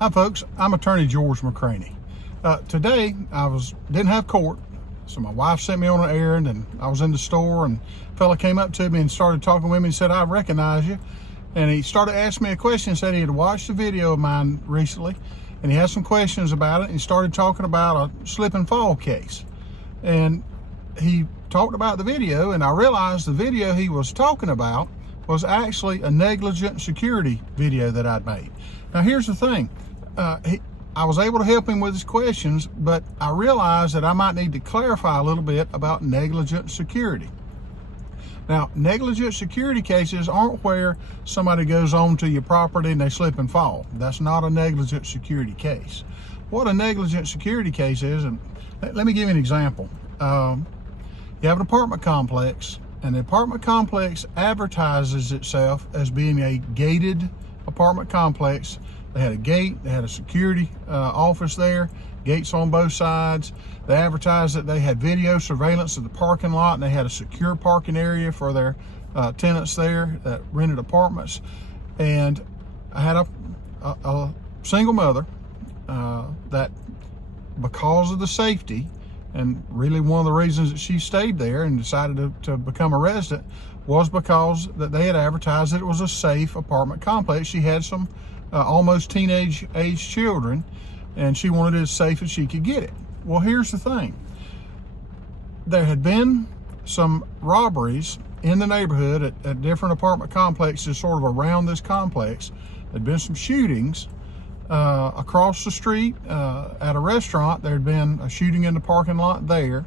Hi folks, I'm attorney George McCranie. Today didn't have court, so my wife sent me on an errand, and I was in the store, and a fella came up to me and started talking with me and said, "I recognize you." And he started asking me a question, said he had watched a video of mine recently, and he had some questions about it, and he started talking about a slip and fall case. And he talked about the video, and I realized the video he was talking about was actually a negligent security video that I'd made. Now here's the thing, I was able to help him with his questions, but I realized that I might need to clarify a little bit about negligent security. Now, negligent security cases aren't where somebody goes onto your property and they slip and fall. That's not a negligent security case. What a negligent security case is, and let me give you an example. You have an apartment complex, and the apartment complex advertises itself as being a gated apartment complex. They had a gate, they had a security office there, gates on both sides. They advertised that they had video surveillance of the parking lot, and they had a secure parking area for their tenants there that rented apartments. And I had a single mother that, because of the safety, and really one of the reasons that she stayed there and decided to become a resident was because that they had advertised that it was a safe apartment complex. She had some almost teenage age children, and she wanted it as safe as she could get it. Well, here's the thing. There had been some robberies in the neighborhood at different apartment complexes sort of around this complex. There'd been some shootings across the street at a restaurant. There'd been a shooting in the parking lot there.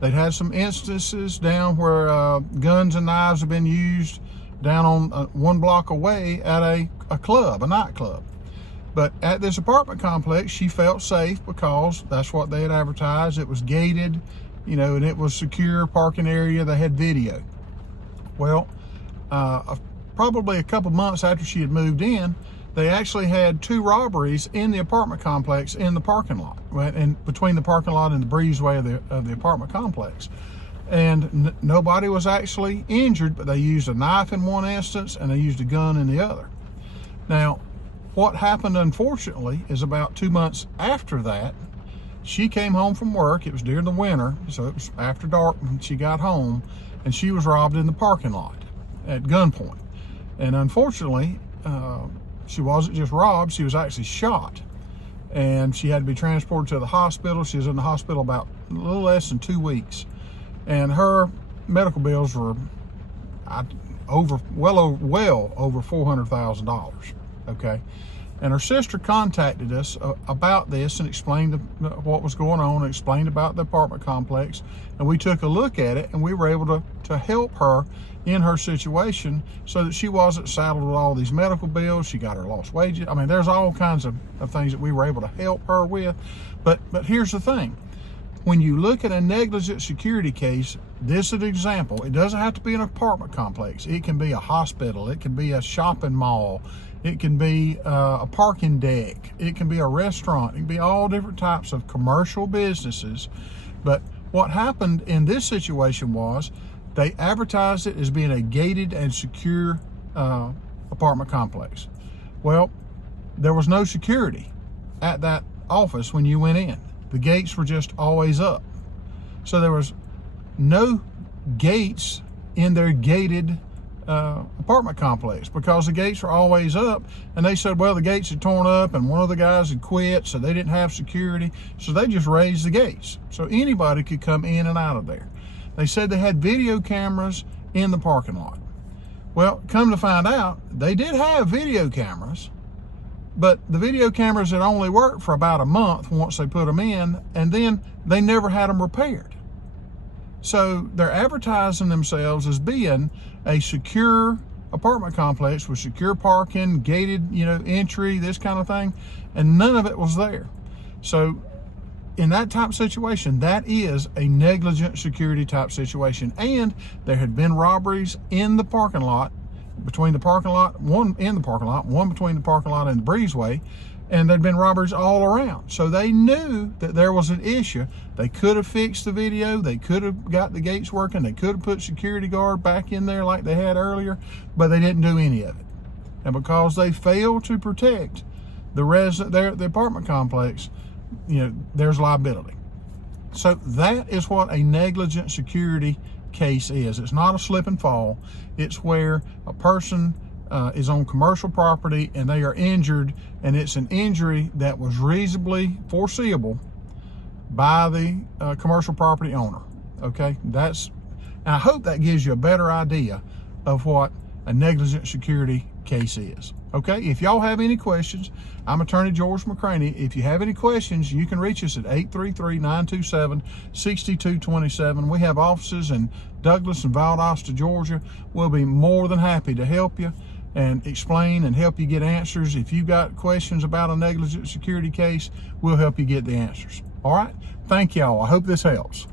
They'd had some instances down where guns and knives have been used down on one block away at a club, a nightclub. But at this apartment complex, she felt safe because that's what they had advertised. It was gated, and it was secure parking area. They had video. Well, probably a couple months after she had moved in, they actually had 2 robberies in the apartment complex in the parking lot, right, and between the parking lot and the breezeway of the apartment complex. And nobody was actually injured, but they used a knife in one instance and they used a gun in the other. Now, what happened, unfortunately, is about 2 months after that, she came home from work. It was during the winter, so it was after dark when she got home, and she was robbed in the parking lot at gunpoint. And unfortunately, she wasn't just robbed, she was actually shot. And she had to be transported to the hospital. She was in the hospital about a little less than 2 weeks. And her medical bills were well over $400,000, okay? And her sister contacted us about this and explained what was going on, and explained about the apartment complex. And we took a look at it, and we were able to help her in her situation so that she wasn't saddled with all these medical bills. She got her lost wages. I mean, there's all kinds of things that we were able to help her with. But here's the thing. When you look at a negligent security case, this is an example. It doesn't have to be an apartment complex. It can be a hospital. It can be a shopping mall. It can be a parking deck. It can be a restaurant. It can be all different types of commercial businesses. But what happened in this situation was they advertised it as being a gated and secure apartment complex. Well, there was no security at that office when you went in. The gates were just always up. So there was no gates in their gated apartment complex because the gates were always up. And they said, well, the gates had torn up and one of the guys had quit, so they didn't have security. So they just raised the gates so anybody could come in and out of there. They said they had video cameras in the parking lot. Well, come to find out, they did have video cameras, but the video cameras had only worked for about a month once they put them in, and then they never had them repaired. So they're advertising themselves as being a secure apartment complex with secure parking, gated, entry, this kind of thing, and none of it was there. So in that type of situation, that is a negligent security type situation. And there had been robberies in the parking lot, between the parking lot, one in the parking lot, one between the parking lot and the breezeway, and there'd been robberies all around. So they knew that there was an issue. They could have fixed the video. They could have got the gates working. They could have put security guard back in there like they had earlier, but they didn't do any of it. And because they failed to protect the resident there at the apartment complex, there's liability. So that is what a negligent security case is. It's not a slip and fall. It's where a person is on commercial property and they are injured, and it's an injury that was reasonably foreseeable by the commercial property owner. Okay, I hope that gives you a better idea of what a negligent security case is. Okay, if y'all have any questions, I'm Attorney George McCranie. If you have any questions, you can reach us at 833-927-6227. We have offices in Douglas and Valdosta, Georgia. We'll be more than happy to help you and explain and help you get answers. If you've got questions about a negligent security case, we'll help you get the answers. All right, thank y'all. I hope this helps.